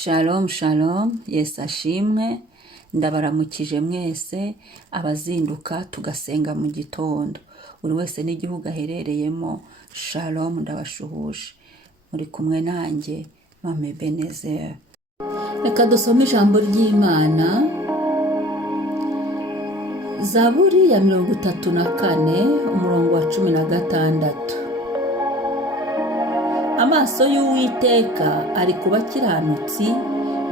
Shalom shalom, Yesu ashimwe, ndabaramukije mwese abazinduka tugasenga mu gitondo. Buri wese n'igihugu aherereyemo, shalom ndabashuhuje. Muri kumwe nanjye, Mame Ebenezer. Reka dusome ijambo ry'Imana. Zaburi ya 34, umurongo wa 16. Amaso y'Uwiteka ari ku bakiranutsi,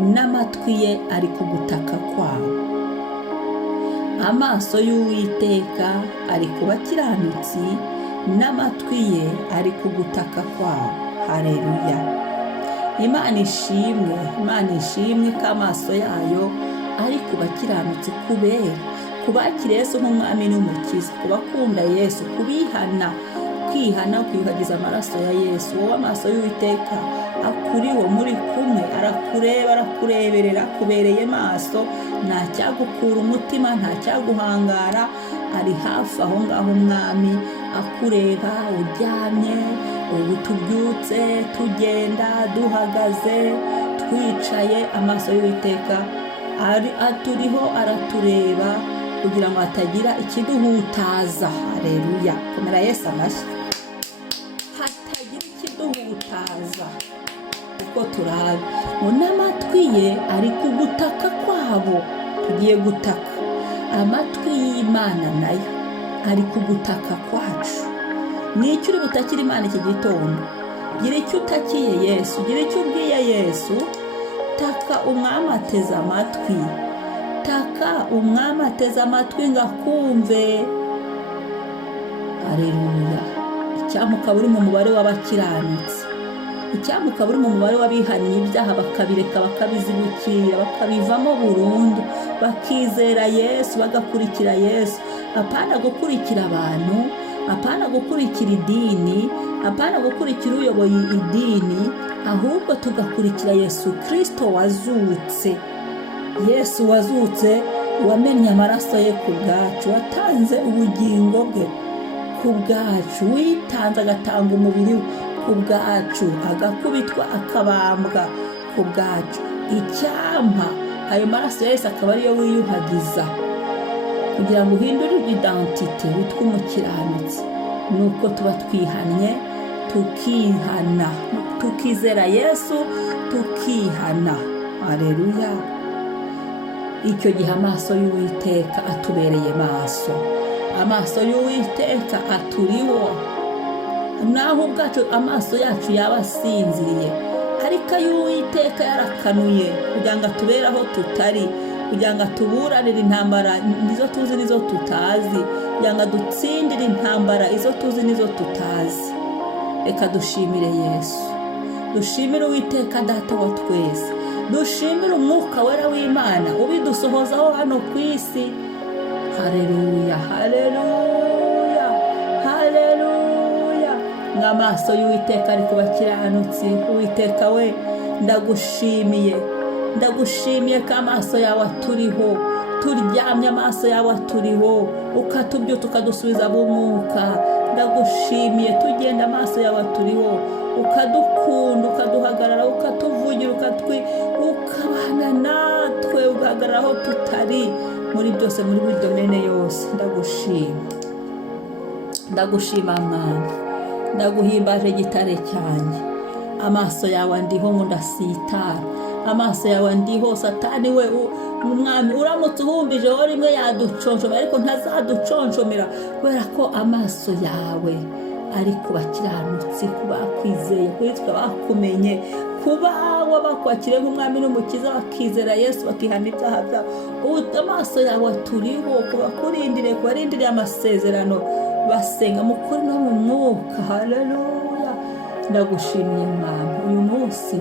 n'amatwi ye ari ku gutaka kwabo. Amaso y'Uwiteka ari ku bakiranutsi, n'amatwi ye ari ku gutaka kwabo. Haleluya. Imana ishimwe ko amaso yayo ari ku bakiranutsi, kubera kubakira Yesu nk'umwami n'umukiza, kubakunda Yesu, kubihana, kwiyuhagiza amaraso ya Yesu. Wowe amaso y'Uwiteka akuriho, muri kumwe, arakureba, arakureberera, akubereye maso, nta cyagukura umutima, nta cyaguhangara, ari hafi aho ngaho umwami akureba uryamye, ubu tubyutse, tugenda, duhagaze, twicaye. Amaso y'Uwiteka aturiho, aratureba kugira ngo hatagira ikiduhutaza. Haleluya. Komera Yesu amashyi. Hatagira ikiduhutaza uko turabe. N'amatwi ye ari ku gutaka kwabo. Tugiye gutaka. Amatwi y'Imana nayo ari ku gutaka kwacu. Ni icyo uri butakira Imana iki gitondo? Gira icyo utakiye Yesu, gira icyo ubwiye Yesu. Taka umwami ateze amatwi. Taka umwami ateze amatwi ngo akumve. Haleluya. Icyampa ukaba uri mu mubare w'abakiranutsi, icyampa ukaba uri mu mubare w'abihannye ibyaha, bakabireka, bakabizibukira, bakabivamo burundu, bakizera Yesu, bagakurikira Yesu. Apana gukurikira abantu, apana gukurikira idini, apana gukurikira uyoboye idini, ahubwo tugakurikira Yesu Kristo wazutse. Yesu wazutse, wamennye amaraso ye ku bwacu, watanze ubugingo bwe ku bwacu, witanze agatanga umubiri we ku bwacu, agakubitwa, akabambwa ku bwacu. Icyampa ayo maraso Yesu akaba ariyo wiyuhagiza kugira ngo uhindurirwe identite, witwe umukiranutsi. Nuko tuba twihannye, tukihana, tukizera Yesu, tukihana. Haleluya. Icyo gihe amaso y'Uwiteka atubereye maso. Amaso y'Uwiteka aturiho. Naho ubwacu amaso yacu yaba asinziriye, ariko y'Uwiteka yarakanuye kugira ngo atubere aho tutari, kugira ngo atuburanire intambara nizo tuzi nizo tutazi, kugira ngo adutsindire intambara izo tuzi nizo tutazi. Reka dushimire Yesu, dushimire Uwiteka Data wa twese, dushimire umwuka wera w'Imana ubidusohozaho hano ku isi. Haleluya, haleluya, haleluya. N'amaso y'Uwiteka ari ku bakiranutsi. Uwiteka we, ndagushimiye ko amaso yawe aturiho, turyamye amaso yawe aturiho, ukatubyuta ukadusubiza mu mwuka. Ndagushimiye tugenda amaso yawe aturiho, ukadukunda, ukaduhagarara, ukatuvugira, ukabana natwe, ugahagarara aho tutari, muri byose, muri buri domene yose. Ndagushima Mwana, ndaguhimbaje gitare cyanjye. Amaso yawe andiho ngo ndasitara, amaso yawe andiho. Satani we umwami uramutse uhumbijeho rimwe yaduconshomera, ariko ntazaduconshomera, kubera ko amaso yawe ari ku bakiranutsi, ku bakwizeye, kwitwa bakumenye, kuba wabakwakiriye nk'umwami n'umukiza, bakizera Yesu, bakihana ibyaha byabo. Amaso yawe aturiho, kubarindiriye amasezerano, basenga mu kuri no mu mwuka. Haleluya. Ndagushimiye Mwana, uyu munsi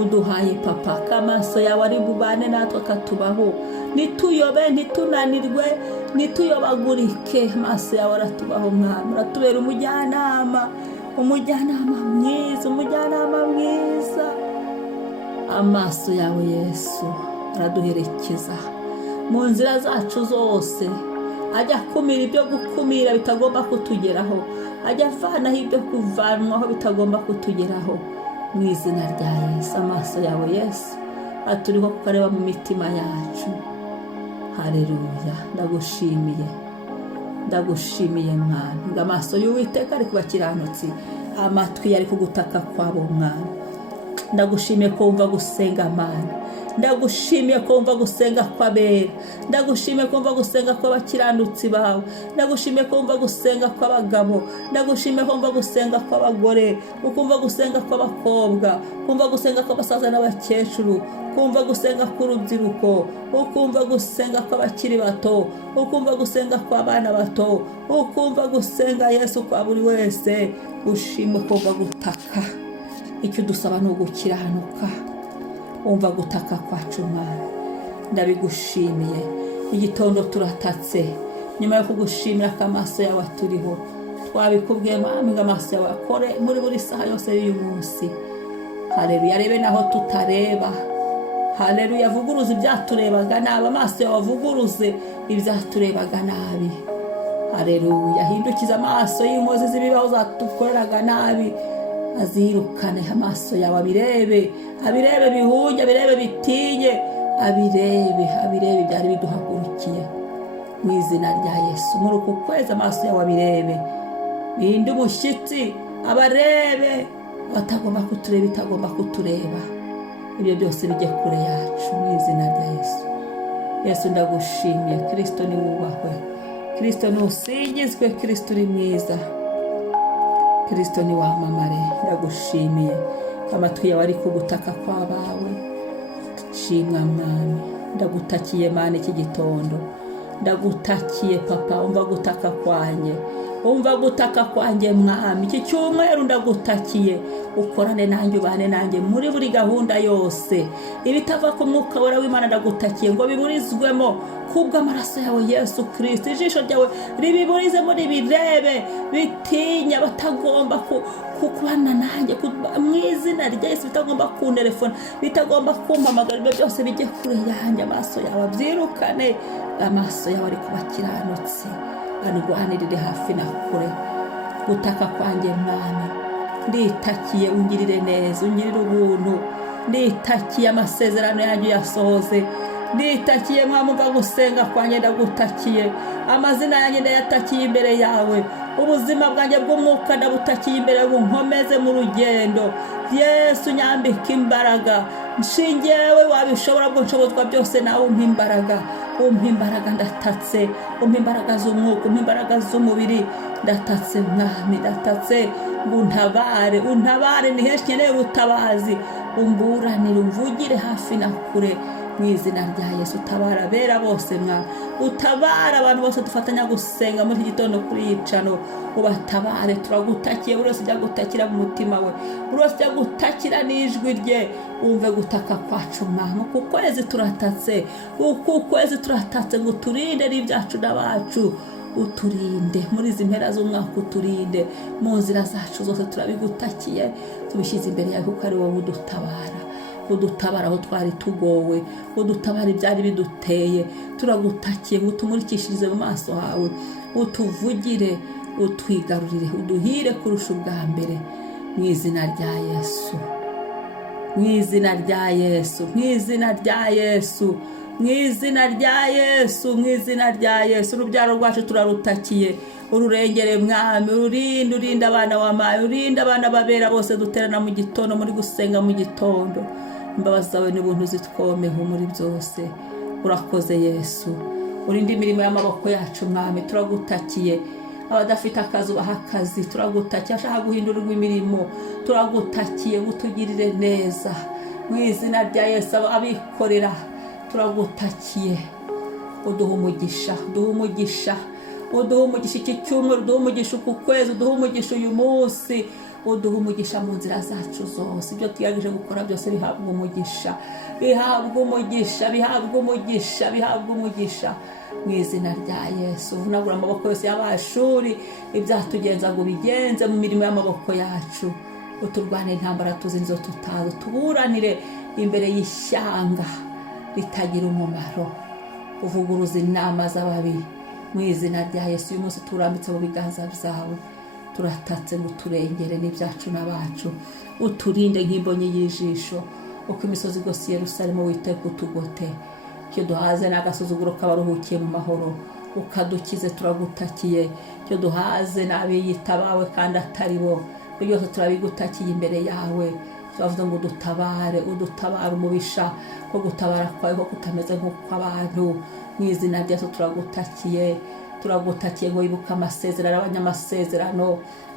uduhaye papa, ko amaso yawe ari bubane natwe, akatubaho, nituyobe, nitunanirwe, nituyobagurike. Amaso yawe aratubaho Mwami, aratubera umujyanama mwiza. Amaso yawe Yesu araduherekeza mu nzira zacu zose, ajya akumira ibyo gukumira bitagomba kutugeraho, ajya avanaho ibyo kuvanwaho bitagomba kutugeraho. mu izina rya Yesu. Amaso yawe Yesu aturiho kukareba mu mitima yacu. Haleluya. Ndagushimiye mwami, ngo amaso y'Uwiteka ari ku bakiranutsi, amatwi yari kugutaka kwabo mwami. Ndagushimiye ko wumva gusenga Mana, ndagushimiye ko wumva gusenga kw'abera, ndagushimiye ko wumva gusenga kw'abakiranutsi bawe, ndagushimiye ko wumva gusenga kw'abagabo, ndagushimiye ko wumva gusenga kw'abagore, ukumva gusenga kw'abakobwa, ukumva gusenga kw'abasaza n'abakecuru, ukumva gusenga kw'urubyiruko, ukumva gusenga kw'abakiri bato, ukumva gusenga kw'abana bato, ukumva gusenga Yesu kwa buri wese. Ushimwe ko wumva gutaka, icyo dusaba ni ugukiranuka. Umva gutaka kwacu Mana, ndabigushimiye. Igitondo turatatse, nyuma yo kugushimira ko amaso yawe aturiho, twabikubwiye mwami ngo amaso yawe akore muri buri saha yose y'uyu munsi. Haleluya. Arebe naho tutareba. Haleluya. Avuguruze ibyaturebaga nabi, amaso yawe avuguruze ibyaturebaga nabi. Haleluya. Hindukiza amaso y'inkozi z'ibibaho zatukoreraga nabi, azirukane. Amaso yawe abirebe bihunge, abirebe bitinye, abirebe byari biduhagurukiye mu izina rya Yesu. Muri uku kwezi amaso yawe abirebe, binde umushyitsi, abarebe batagomba kutureba, itagomba kutureba, ibyo byose bijye kure yacu mu izina rya Yesu. Yesu ndagushimiye. Kristo ni wubahwe, Kristo ni usingizwe, Kristo uri mwiza, Kristo ni wamamare. Ndagushimiye amatwi yawe ari kugutaka kw'abawe. Shimwa mwami, ndagutakiye Mana iki gitondo, ndagutakiye Papa. Umva gutaka kwanjye, umva gutaka kwanjye mwami. Iki cyumweru ndagutakiye, ukorane nanjye, ubane nanjye muri buri gahunda yose. Ibitava ku mwuka wera w'Imana ndagutakiye ngo biburizwemo kubw'amaraso yawe Yesu Kristo. Ijisho ryawe ribiburizemo, ribirebe bitinya, batagomba kubana nanjye mu izina rya Yesu, bitagomba kunterefona, bitagomba kumpamagara, ibyo byose bijye kure yanjye. Amaso yawe abyirukane, amaso yawe ari ku bakiranutsi, andwanirire hafi na kure. Gutaka kwanjye mwami, nditakiye, ungirire neza, ungirire ubuntu. Nditakiye amasezerano yanjye yasohoze, nditakiye mwami. Umva gusenga kwanjye, ndagutakiye. Amazina yanjye ndayatakiye imbere yawe, ubuzima bwanjye bw'umwuka ndabutakiye imbere yawe. Nkomeze mu rugendo Yesu, nyambika imbaraga. Nshingewe wabishobora bwo nshobozwa byose, nawe umpa imbaraga, umpa imbaraga. Ndatatse, umpa imbaraga z'umwuka, umpa imbaraga z'umubiri. Ndatatse mwami, ndatatse ngo untabare, ni henshi nkeneye ubutabazi. Umburanire, umvugire hafi na kure mu izina rya Yesu. Utabara abera bose mwami, utabara abantu bose dufatanya gusenga muri iki gitondo kuri iyi cano, ubatabare. Turagutakiye, buri wese ujya gutakira mu mutima we, buri wese ujya gutakira n'ijwi rye. Umve gutaka kwacu mwami. Uku kwezi turatatse, uku kwezi turatatse ngo uturinde n'ibyacu n'abacu, uturinde muri izi mpera z'umwaka, uturinde mu nzira zacu zose. Turabigutakiye, tubishyize imbere yawe kuko ari wowe udutabara aho twari tugowe, udutabara ibyari biduteye. Turagutakiye ngo utumurikishirize mu maso hawe, utuvugire, utwigarurire, uduhire kurusha ubwa mbere mu izina rya Yesu, mu izina rya Yesu, mu izina rya Yesu, mu izina rya Yesu, mu izina rya Yesu. Urubyaro rwacu turarutakiye, ururengere mwami. Urinde abana wamaye, urinde abana babera bose duterana mu gitondo muri gusenga mu gitondo. Imbabazi zawe n'ubuntu zitwomeho muri byose. Urakoze Yesu. Urinde imirimo y'amaboko yacu mwami. Turagutakiye. Abadafite akazi ubaha akazi, turagutakiye. Ashaka guhindurirwa imirimo, turagutakiye gutugirire neza mu izina rya Yesu. Abikorera turagutakiye, uduha umugisha, uduha umugisha, uduha umugisha iki cyumweru, uduha umugisha uku kwezi, uduha umugisha uyu munsi, uduha umugisha mu nzira zacu zose. Ibyo twiyemeje gukora byose bihabwa umugisha, bihabwa umugisha, bihabwa umugisha, bihabwa umugisha mu izina rya Yesu. Vunagura amaboko yose y'abashuri, ibyatugenza ngo bigenze mu mirimo y'amaboko yacu. Uturwane intambara tuzi nizo tutazi, tuburanire imbere y'ishyanga ritagira umumaro. Uvuguruza inama z'ababi mu izina rya Yesu. Uyu munsi turambitse mu biganza byawe, turatatse ngo turengere n'ibyacu n'abacu, uturinde nk'imbonyi y'ijisho, uko imisozi igose Yerusalemu witeka utugote, icyo duhaze n'agasuzuguro k'abaruhukiye mu mahoro, ukadukize turagutakiye, icyo duhaze n'abiyita bawe kandi atari bo, ibyo byose turabigutakiye imbere yawe, turavuze ngo udutabare umubisha ko gutabara kwawe ko kutameze nk'ukw'abantu, mu izina rya Yesu turagutakiye ngo wibuke amasezerano y'abanyamasezerano,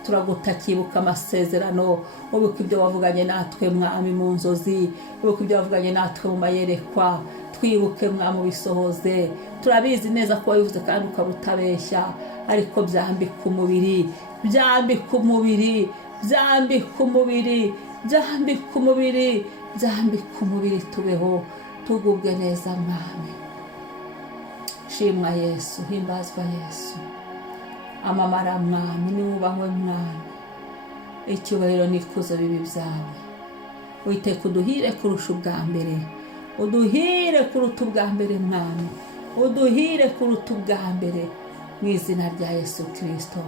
turagutakiye ibuka amasezerano, wibuke ibyo wavuganye natwe mwami mu nzozi, wibuke ibyo wavuganye natwe mu mayerekwa, twibuke mwami ubisohoze, turabizi neza ko wabivuze kandi ukaba utabeshya, ariko byambika umubiri, byambika umubiri, byambika umubiri, byambika umubiri, byambika umubiri, tubeho tugubwe neza mwami. Shimwa Yesu, himbazwa Yesu, amamara mwami, niwubahwe mwami, icyubahiro n'ikuzo bibi byawe, witeka uduhire kurusha ubwa mbere, uduhire kuruta ubwa mbere mwami, uduhire kuruta ubwa mbere, mu izina rya Yesu Kristo.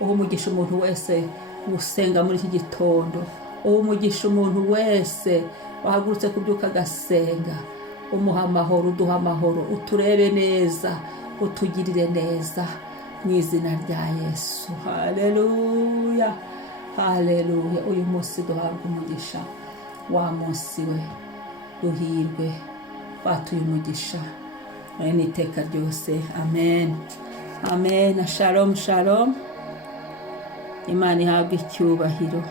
Uha umugisha umuntu wese gusenga muri iki gitondo, uha umugisha umuntu wese wahagurutse kubyuka agasenga, umuha amahoro, uduha amahoro, uturebe neza, utugirire neza, mu izina rya Yesu. Haleluya, haleluya. Uyu munsi duhabwa umugisha, wa munsi we duhirwe, watuye umugisha n'iteka ryose. Amen, amen. Shalom, shalom. Imana ihabwe icyubahiro.